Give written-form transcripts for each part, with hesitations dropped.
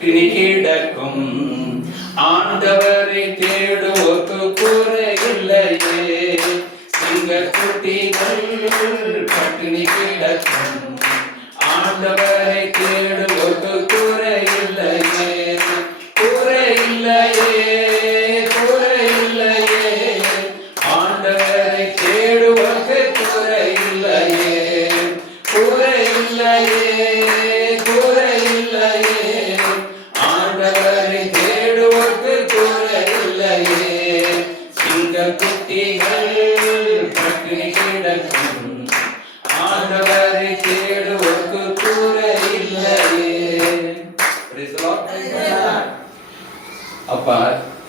கிடக்கும் ஆண்டவரை தேடுவோக்கு குறை இல்லையே. சிங்கக்குட்டிகள் பட்டினி கிடக்கும் ஆண்டவரை தேடுவோக்கு குறை இல்லையே. குறை இல்லையே, குறை இல்லையே. ஆண்டவரை தேடுவோக்கு குறை இல்லையே. குறை இல்லையே, குறை இல்லையே. ஆண்டவரை தேடுவோக்கு குறை இல்லையே. சிங்கக்குட்டிகள் பட்டினி கிடக்கும் ஆண்டவரை தேடுவோக்கு குறை இல்லையே. அப்ப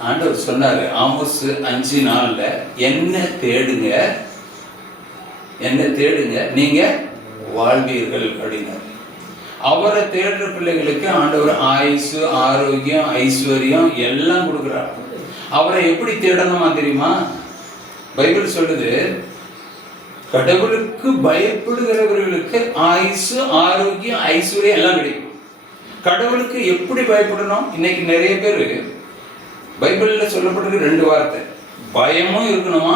ஆண்டவர் சொன்னாரு ஆமோஸ் 5:4 என்ன தேடுங்க, என்ன தேடுங்க, நீங்க வாழ்வீர்கள் அப்படின்னாரு. அவரை தேடுற பிள்ளைகளுக்கு ஆண்டவர் ஆயுசு, ஆரோக்கியம், ஐஸ்வர்யம் எல்லாம் கொடுக்குறாரு. அவரை எப்படி தேடணுமா தெரியுமா? பைபிள் சொல்லுது, கடவுளுக்கு பயப்படுகிறவர்களுக்கு ஆயுசு, ஆரோக்கியம், ஐஸ்வர்யம் எல்லாம் கிடைக்கும். கடவுளுக்கு எப்படி பயப்படணும்? இன்னைக்கு நிறைய பேர் பைபிள்ல சொல்லப்பட்டிருக்கு 2 வார்த்தை, பயமும் இருக்கணுமா,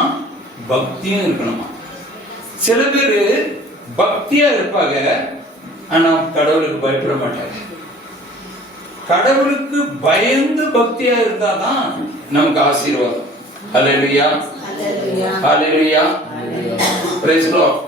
பக்தியும் இருக்கணுமா. சில பேர் பக்தியா இருப்பாங்க, ஆனா கடவுளுக்கு பயப்பட மாட்டாங்க. கடவுளுக்கு பயந்து பக்தியா இருந்தாதான் நமக்கு ஆசீர்வாதம். ஹல்லேலூயா, ஹல்லேலூயா, பிரைஸ் தி லார்ட்.